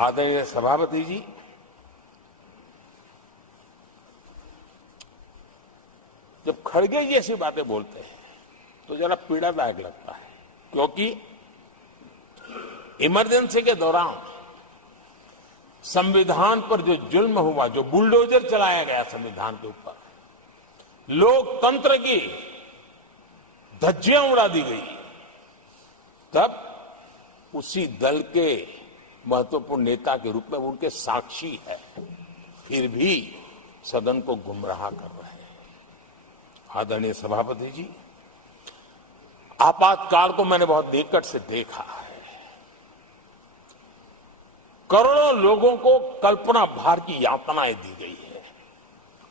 आदरणीय सभापति जी, जब खड़गे जी ऐसी बातें बोलते हैं तो जरा पीड़ादायक लगता है, क्योंकि इमरजेंसी के दौरान संविधान पर जो जुल्म हुआ, जो बुलडोजर चलाया गया संविधान के ऊपर, लोकतंत्र की धज्जियां उड़ा दी गई, तब उसी दल के महत्वपूर्ण नेता के रूप में उनके साक्षी है, फिर भी सदन को गुमराह कर रहे हैं। आदरणीय सभापति जी, आपातकाल को मैंने बहुत निकट से देखा है। करोड़ों लोगों को कल्पना भार की यातनाएं दी गई है,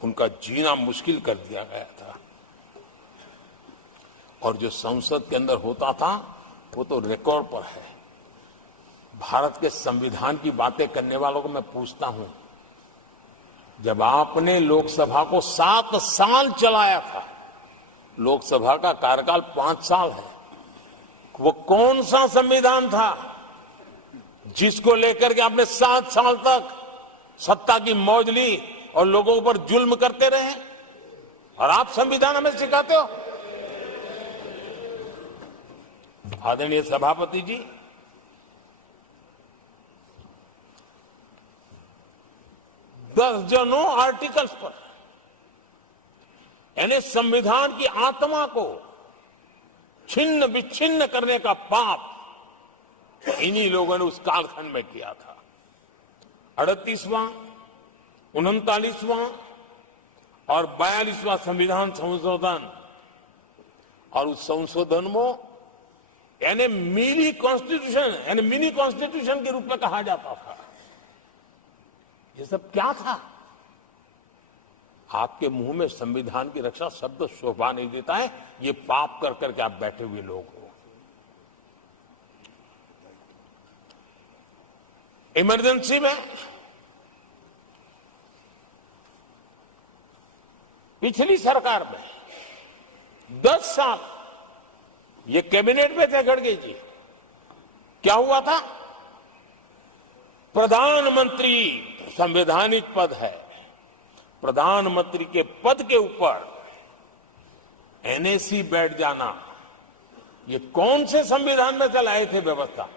उनका जीना मुश्किल कर दिया गया था, और जो संसद के अंदर होता था वो तो रिकॉर्ड पर है। भारत के संविधान की बातें करने वालों को मैं पूछता हूं, जब आपने लोकसभा को 7 साल चलाया था, लोकसभा का कार्यकाल 5 साल है, वो कौन सा संविधान था जिसको लेकर के आपने 7 साल तक सत्ता की मौज ली और लोगों पर जुल्म करते रहे? और आप संविधान हमें सिखाते हो? आदरणीय सभापति जी, दर्जनों आर्टिकल्स पर, यानी संविधान की आत्मा को छिन्न विच्छिन्न करने का पाप इन्हीं लोगों ने उस कालखंड में किया था। 38वां, 39वां और 42वां संविधान संशोधन, और उस संशोधन में यानी मिनी कॉन्स्टिट्यूशन, यानी मिनी कॉन्स्टिट्यूशन के रूप में कहा जाता था। ये सब क्या था? आपके मुंह में संविधान की रक्षा शब्द शोभा नहीं देता है, ये पाप कर करके आप बैठे हुए लोग हो। इमरजेंसी में पिछली सरकार में 10 साल ये कैबिनेट में थे खड़गे जी, क्या हुआ था? प्रधानमंत्री संवैधानिक पद है, प्रधानमंत्री के पद के ऊपर एनएसी बैठ जाना, ये कौन से संविधान में से लाए थे व्यवस्था?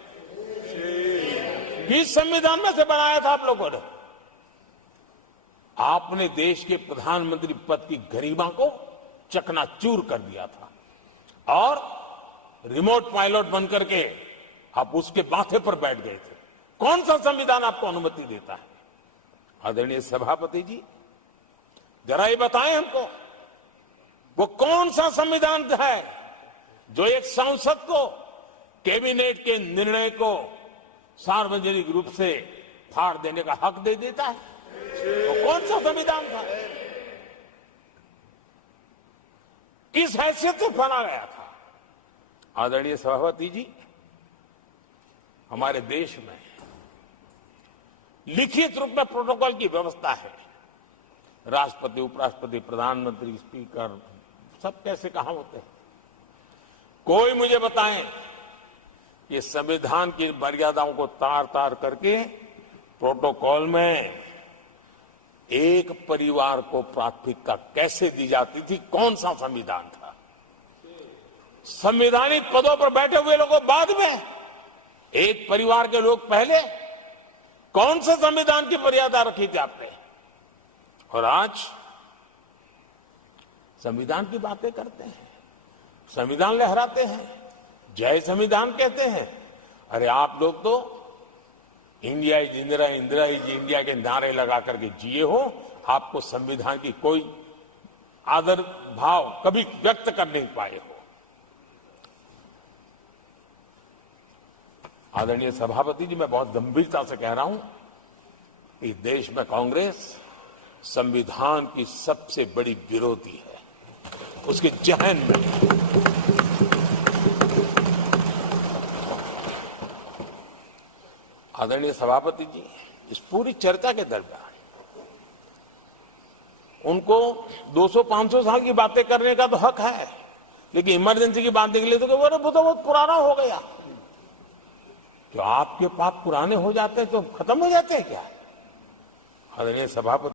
किस संविधान में से बनाया था आप लोगों ने? आपने देश के प्रधानमंत्री पद की गरिमा को चकनाचूर कर दिया था, और रिमोट पायलट बनकर के आप उसके माथे पर बैठ गए थे। कौन सा संविधान आपको अनुमति देता है? आदरणीय सभापति जी, जरा ये बताएं हमको, वो कौन सा संविधान है जो एक सांसद को कैबिनेट के निर्णय को सार्वजनिक रूप से फाड़ देने का हक दे देता है? तो कौन सा संविधान था? किस हैसियत से बना गया था? आदरणीय सभापति जी, हमारे देश में लिखित रूप में प्रोटोकॉल की व्यवस्था है। राष्ट्रपति, उपराष्ट्रपति, प्रधानमंत्री, स्पीकर, सब कैसे कहां होते हैं? कोई मुझे बताएं कि संविधान की मर्यादाओं को तार तार करके प्रोटोकॉल में एक परिवार को प्राथमिकता कैसे दी जाती थी? कौन सा संविधान था? संवैधानिक पदों पर बैठे हुए लोगों बाद में, एक परिवार के लोग पहले। कौन से संविधान की मर्यादा रखी थी आपने? और आज संविधान की बातें करते हैं, संविधान लहराते हैं, जय संविधान कहते हैं। अरे आप लोग तो India is Indira, Indira is India के नारे लगा करके जिए हो। आपको संविधान की कोई आदर भाव कभी व्यक्त कर नहीं पाए हो। आदरणीय सभापति जी, मैं बहुत गंभीरता से कह रहा हूं कि देश में कांग्रेस संविधान की सबसे बड़ी विरोधी है। उसके जहन में आदरणीय सभापति जी, इस पूरी चर्चा के दरमियान उनको 200-500 साल की बातें करने का तो हक है, लेकिन इमरजेंसी की बातें के लिए तो वो तो बहुत पुराना हो गया। जो आपके पाप पुराने हो जाते हैं तो खत्म हो जाते हैं क्या? आदरणीय सभापति